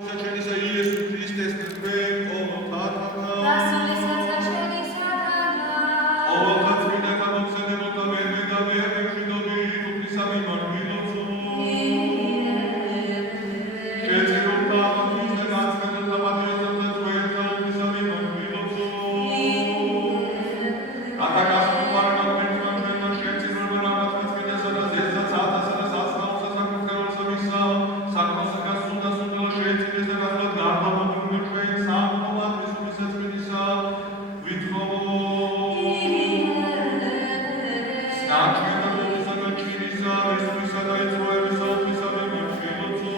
Sačenisa Iesu Hristes Tve, Tatana. Rasulisa sačenisa Tatana. Ovokat svina kamom se nemota verne da verne židovi tu pisami marmilocu. Šecirom tamo Hriste nacmena tamo Hriste Tveta tu pisami marmilocu. Atakastu parna Tvetva žena šecirom rana Tvetvina sada zezda cata sada zasnao sa zakutkaro sa misao. Sakno se kasuda sudala šecine za razlad gardama drugnočven sam novat Isuse Tvenisa vithovo. Snačmena popisa načinisa Isuse da i tvoje visopisame marmilocu.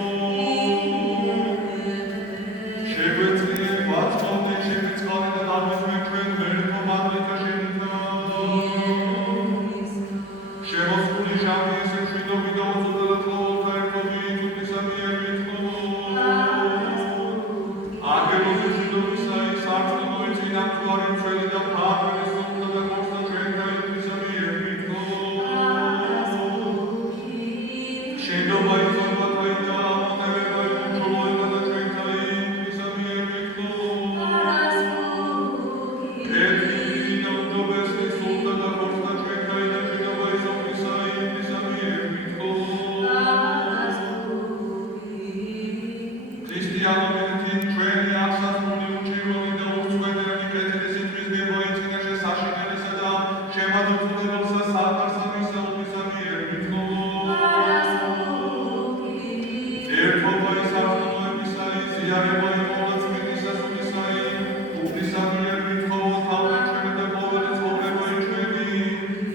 Šegvecnije vacmovne šegveckali da davizme čven veliko madlika ženita. Ševosuli žavije se čvido video sudala tvovo verkovi tu pisami je vithovo. Ангело се чудовиса и сарци мојци нам творим чвели да правили сумта да коста чвека и писами е vithovo. Шедова и зорбата и да мотевева и учолојка да чвека и писами е vithovo. Ети нам добесни сумта да коста чвека и да чидова и записа и писами е vithovo. Христијанови ჩვენი აღსასრული უჭირველი და ურწმუნოები კეთილი სიტყვის გემოიწინაშე საშინელისა და შემადუწულებელსა საყარსა მისაუბრისა მიერ ვითხოვო. ერთობა ის აღსასრულებისა იზიარება იმოლა წმინდისა სულისა უფლისა მიერ ვითხოვო თავდა ჩვენ და ყოველი ცხოვრება ჩვენი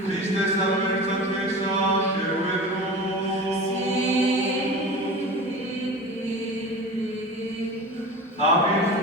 ქრისტეს ამერცა ჩვენსა შევედრო. Amen.